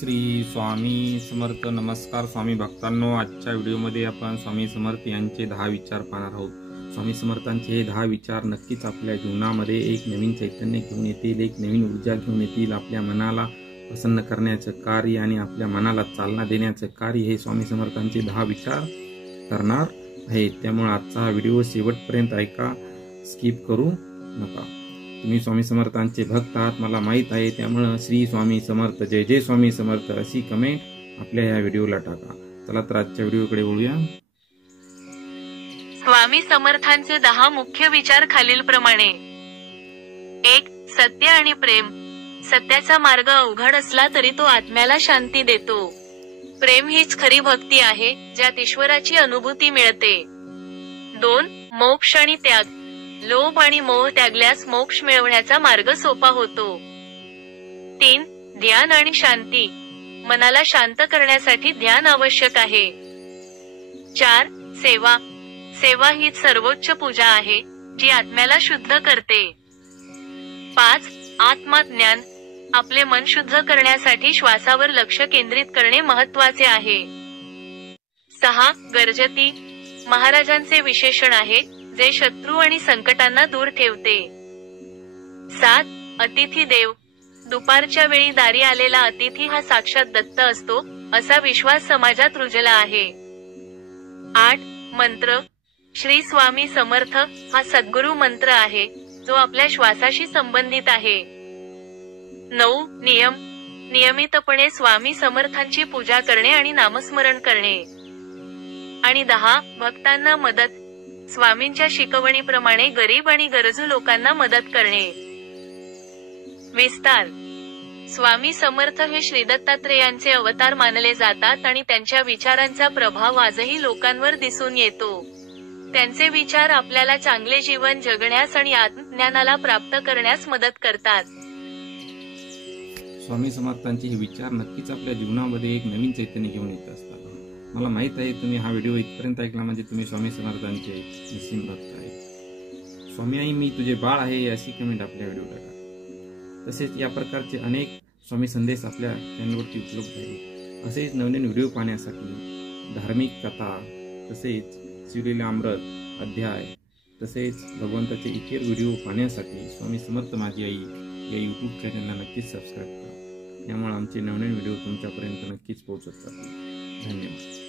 श्री स्वामी समर्थ. नमस्कार स्वामी भक्तांनो, आजच्या व्हिडिओमध्ये आपण स्वामी समर्थ यांचे 10 विचार पाहणार आहोत. स्वामी समर्थांचे हे 10 विचार नक्कीच आपल्या जीवनामध्ये एक नवीन चैतन्य घेऊन येतील, एक नवीन ऊर्जा घेऊन येतील. आपल्या मनाला प्रसन्न करण्याचं कार्य आणि आपल्या मनाला चालना देण्याचं कार्य हे स्वामी समर्थांचे 10 विचार करणार आहेत. त्यामुळे आजचा हा व्हिडिओ शेवटपर्यंत ऐका, स्किप करू नका. तुम्ही स्वामी समर्थांचे भक्त आहात मला माहित आहे, त्यामुळे श्री स्वामी समर्थ, जय जय स्वामी समर्थ अशी कमेंट आपल्या या व्हिडिओला टाका. चला तर आजच्या व्हिडिओकडे वळूया. स्वामी समर्थांचे 10 मुख्य विचार खालीलप्रमाणे. 1. सत्य आणि प्रेम. सत्याचा मार्ग अवघड असला तरी तो आत्म्याला शांती देतो. प्रेम हीच खरी भक्ती आहे, ज्यात ईश्वराची अनुभूती मिळते. 2. मोक्ष आणि त्याग. लोभ आणि मोह त्यागल्यास मोक्ष मिळवण्याचा मार्ग सोपा होतो. 3. ध्यान आणि शांती. मनाला शांत करण्यासाठी ध्यान आवश्यक आहे. 4. सेवा. सेवा हीच सर्वोच्च पूजा आहे, जी आत्म्याला शुद्ध करते. 5. आत्मज्ञान. आपले मन शुद्ध करण्यासाठी श्वासावर लक्ष केंद्रित करणे महत्त्वाचे आहे. 6. गर्जती. महाराजांचे विशेषण आहे, जे शत्रू आणि संकटांना दूर ठेवते. 7. अतिथी देव. दुपारच्या वेळी दारी आलेला अतिथी हा साक्षात दत्त असतो, असा विश्वास समाजात रुजला आहे. 8. मंत्र. श्री स्वामी समर्थ हा सद्गुरु मंत्र आहे, जो आपल्या श्वासाशी संबंधित आहे. 9. नियम. नियमितपणे स्वामी समर्थांची पूजा करणे आणि नामस्मरण करणे. आणि 10. भक्तांना मदत. स्वामींच्या शिकवणीप्रमाणे गरीब आणि गरजू लोकांना मदत करणे. विस्तार. स्वामी समर्थ हे श्री दत्तात्रेयांचे अवतार मानले जातात आणि त्यांच्या विचारांचा प्रभाव आजही लोकांवर दिसून येतो. त्यांचे विचार आपल्याला चांगले जीवन जगण्यास आणि आत्मज्ञानाला प्राप्त करण्यास मदत करतात. स्वामी समर्थांचे हे विचार नक्कीच आपल्या जीवनामध्ये एक नवीन चैतन्य घेऊन येत असतात. मला माहित आहे, तुम्ही हा व्हिडिओ इथपर्यंत ऐकला म्हणजे तुम्ही स्वामी समर्थांचे निस्सीम भक्त आहे. स्वामी आई मी तुझे बाळ आहे अशी कमेंट आपल्या व्हिडिओला टाका. तसेच या प्रकारचे अनेक स्वामी संदेश आपल्या चॅनलवरती उपलब्ध आहेत. असेच नवीन व्हिडिओ पाहण्यासाठी धार्मिक कथा, तसेच शिवलेले अमृत अध्याय, तसेच भगवंताचे इतर व्हिडिओ पाहण्यासाठी स्वामी समर्थ माझी आई या यूट्यूब चॅनलला नक्कीच सबस्क्राईब करा. यामुळे आमचे नवीन व्हिडिओ तुमच्यापर्यंत नक्कीच पोहोचत राहतील. धन्यवाद.